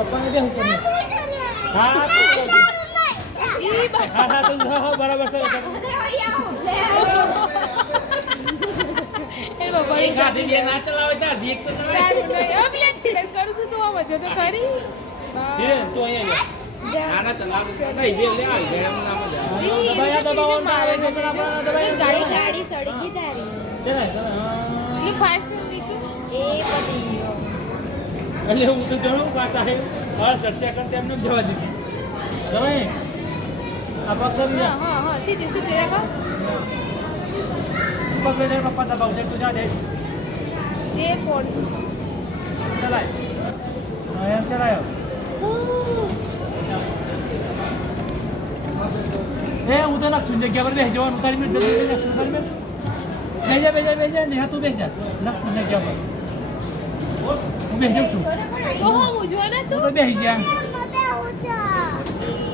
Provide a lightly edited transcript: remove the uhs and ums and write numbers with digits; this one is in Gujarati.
પપ્પાને દે હું કરી હા તો બરાબર છે એ બાબા એક હાથે બે ના ચલાવે તા દેખ તો ચલાવે એક્સિડન્ટ કરું છું તું મજો તો ખરી ધીરે તો અહીંયા ના ના ચલાવે નહીં બે લે આવી જાય એમ નામ દબાયા દબાવો ના આવે છે પણ આપણા દબાયા ગાડી સળગી તારી ચલે એટલે ફાસ્ટ લીધું એ પડી ગયો એટલે હું તો જણું કાતા હે હા 60 સેકન્ડ તેમને જવા દીધી તમે આ પકડી હા હા હા સીધી સીધી રાખો પકડે પપ્પા દબાવ છે તું જા દે એ પોડી ચલાય હા એમ ચલાયો એ હું તો નક્ષું જગ્યા પર બેસી જવાનું તારી મેં જલ્દી નક્ષું તારી મેં બેજા ને તું બેસા નક્ષું જગ્યા પર હું બેસી જાઉં છું તો હું મૂજવા ના તું તું તો બેસી ગયા